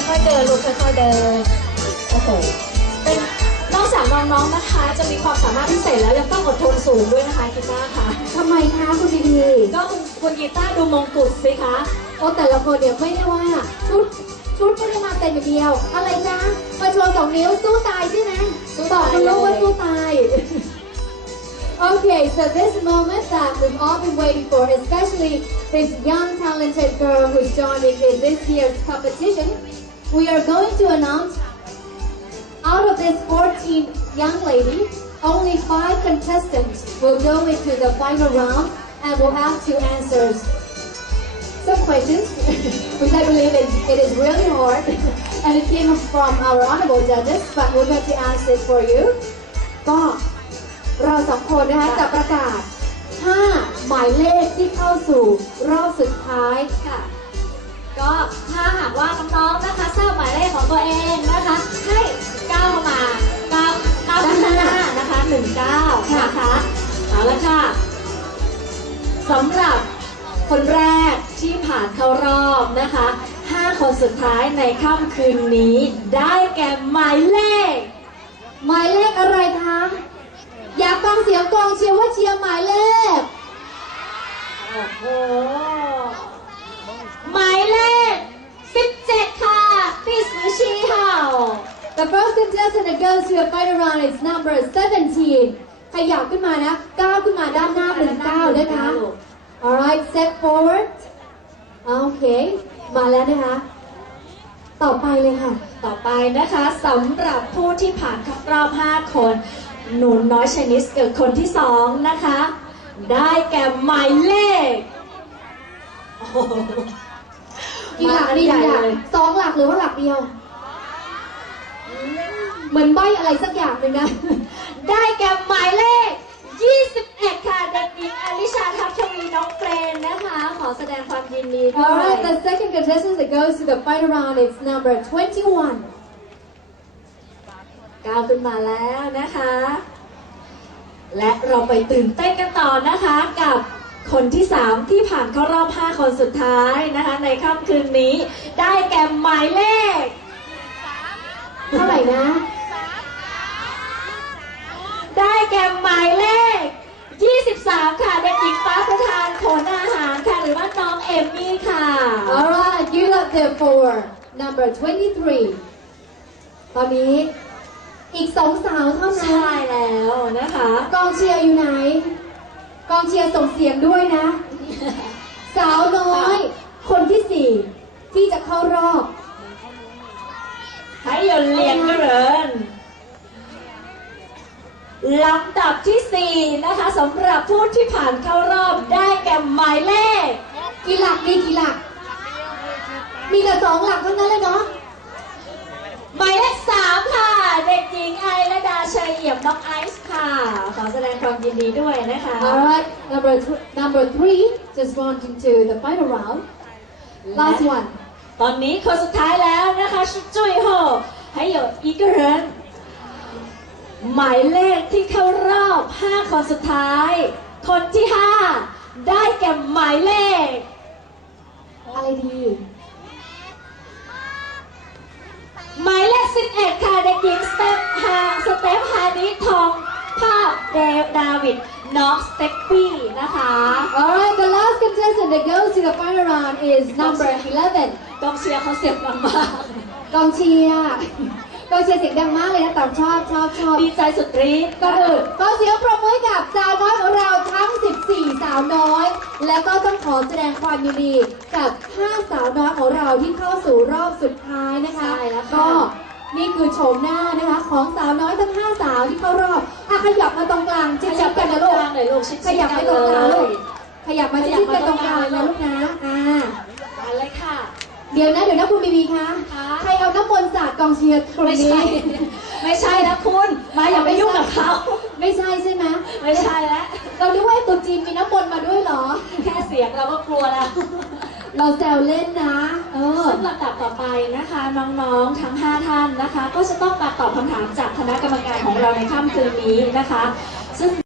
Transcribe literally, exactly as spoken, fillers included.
ค่อยๆเดินลูกค่อยๆเดินโอ้โหเป็นนอกจากน้องๆนะคะจะมีความสามารถพิเศษแล้วยังต้องอดทนสูงด้วยนะคะกีตาร์ค่ะทำไมคะคุณดีดีก็คุณคุณกีตาร์ดูมงกุฎสิคะโอ้แต่ละคนเนี่ยไม่ได้ว่าชุดชุดไม่ได้มาเต็มอย่างเดียวอะไรจ๊ะมาโชว์สองนิ้วสู้ตายใช่ไหมบอกคุณลูกว่าสู้ตาย Okay, so this moment that we've all been waiting for, especially this young talented girl who's joining in this year's competition, we are going to announce out of this fourteen young lady, only five contestants will go into the final round and will have to answer some questions, which I believe it, it is really hard, and it came from our honorable judges, but we're going to answer it for you. ก็เราสองคนนะคะจะประกาศห้าหมายเลขที่เข้าสู่รอบสุดท้ายค่ะก็ถ้าหากว่าน้องๆนะคะทราบหมายเลขของตัวเองนะคะให้ก้าวมาก้าวก้าวขึ้นหน้านะคะหนึ่งเก้านะคะเอาละค่ะสำหรับคนแรกที่ผ่านเข้ารอบนะคะห้าคนสุดท้ายในค่ำคืนนี้ได้แก่หมายเลขหมายเลขอะไรคะอยากฟังเสียงกองเชียร์ว่าเชียร์หมายเลขโอ้โหหมายเลขสิบเจ็ดค่ะพี่สุชีค่ะ The first contestant that goes to the final round is number seventeen ขยับขึ้นมานะก้าวขึ้นมาด้านหน้าหนึ่งก้าวนะคะ Alright step forward โอเคมาแล้วนะคะต่อไปเลยค่ะต่อไปนะคะสำหรับผู้ที่ผ่านเข้ารอบห้าคนหนูน้อยชนิสเกิดคนที่สองนะคะได้แก่หมายเลขกี่หลักดีอ่ะสองหลักหรือว่าหลักเดียวเหมือนใบอะไรสักอย่างหนึ่งนะได้แก่หมายเลขยี่สิบเอ็ดค่ะเด็กหญิงอลิชาทัพชวีน้องเฟรนนะคะขอแสดงความยินดีด้วย Alright, the second contestant that goes to the final round is number twenty-one ก้าวขึ้นมาแล้วนะคะและเราไปตื่นเต้นกันต่อนะคะกับคนที่สามที่ผ่านเข้ารอบห้าคนสุดท้ายนะคะในค่ำคืนนี้ได้แก่หมายเลขเท่าไหร่นะได้แก่หมายเลขยี่สิบสามค่ะเด็กหญิงฟ้าประธานขนอาหารค่ะหรือว่าน้องเอมมี่ค่ะ Alright, you got there for number twenty-three ตอนนี้อีกสองสาวเท่านั้นใช่แล้วนะคะกองเชียร์อยู่ไหนกองเชียร์ส่งเสียงด้วยนะสาวน้อยคนที่สี่ที่จะเข้ารอบให้ยนเลียงกันเลยลำดับที่สี่นะคะสำหรับผู้ที่ผ่านเข้ารอบได้แก่หมายเลขกี่หลักดีกี่หลักมีแต่สองหลักเท่านั้นเลยเนาะหมายเลขสามค่ะเด็กหญิงไอระดาชัยเอี่ยมน้องไอซ์ค่ะขอแสดงความยินดีด้วยนะคะ Alright number number three just want into the final round last one ตอนนี้คนสุดท้ายแล้วนะคะชุดจุยโฮให้有一个人หมายเลขที่เข้ารอบห้าคนสุดท้ายคนที่ห้าได้แก่หมายเลขอะไรดีหมายเลขสิบเอ็ดค่ะเด็กหญิงสเตปฮาสเตปฮานิทองภาพเดวดาวิดน้องสเตปปี้นะคะ Alright the last contestant that goes to the final round is number eleven กองเชียร์เขาเสียงดังมากกองเชียร์กองเชียร์เสียงดังมากเลยนะแต่ชอบชอบชอบดีใจสุดฤทธิ์ก็คือขอเสียงปรบมือกับสาวน้อยของเราทั้งสิบสี่สาวน้อยแล้วก็ต้องขอแสดงความยินดีกับห้าสาวน้อยของเราที่เข้าสู่รอบสุดท้ายนะคะก็นี่คือโฉมหน้านะคะของสาวน้อยทั้งห้าสาวที่เข้ารอบอ่ะขยับมาตรงกลางชิดๆกันนะลูกขยับไปตรงกลางลูกขยับมาชิดๆกันตรงกลางนะลูกนะอ่าอะไรค่ะเดี๋ยวนะเดี๋ยวนะคุณบีบีคะใครเอาน้ำมนต์สาดกองเชียร์ตรงนี้ไม่ใช่นะคุณมาอย่าไปยุ่งกับเขาไม่ใช่ใช่ไหมไม่ใช่แล้วเราคิดว่าตุ๊จีนมีน้ำมนต์มาด้วยเหรอแค่เสียงเราก็กลัวแล้วเราแซวเล่นนะเออซึ่งลำดับต่อไปนะคะน้องๆทั้งห้าท่านนะคะก็จะต้องมาตอบคำถามจากคณะกรรมการของเราในค่ำคืนนี้นะคะซึ่ง